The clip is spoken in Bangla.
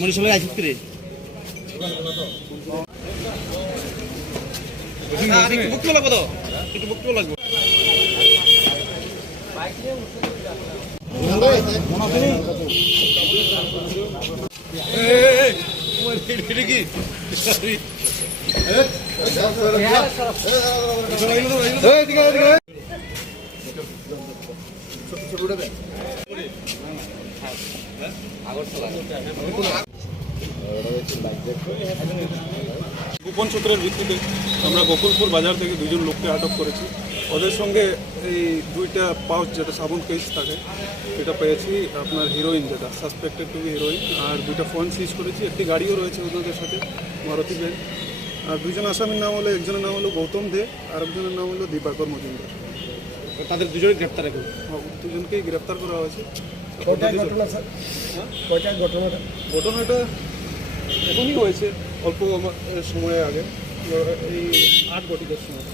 মনীষলে আইছিস রে বুক তো লাগবো তো একটু বুক তো লাগবো গোপন সূত্রের ভিত্তিতে আমরা গোকুলপুর বাজার থেকে দুজন লোককে আটক করেছি। ওদের সঙ্গে এই দুইটা পাউচ যেটা সাবুন কেস থাকে সেটা পেয়েছি, আপনার হিরোইন যেটা সাসপেক্টেড টু বি হিরোইন, আর দুইটা ফোন সিজ করেছি। একটি গাড়িও রয়েছে ওদের সাথে, মারুতি ভ্যান। আর দুজন আসামির নাম হলো, একজনের নাম হলো গৌতম দে আর একজনের নাম হলো দীপাকর মজুমদার। তাদের দুজনে গ্রেপ্তার এখন দুজনকেই গ্রেপ্তার করা হয়েছে। ঘটনাটা এখনই হয়েছে, অল্প সময় আগে, এই 8 ঘটিকার সময়।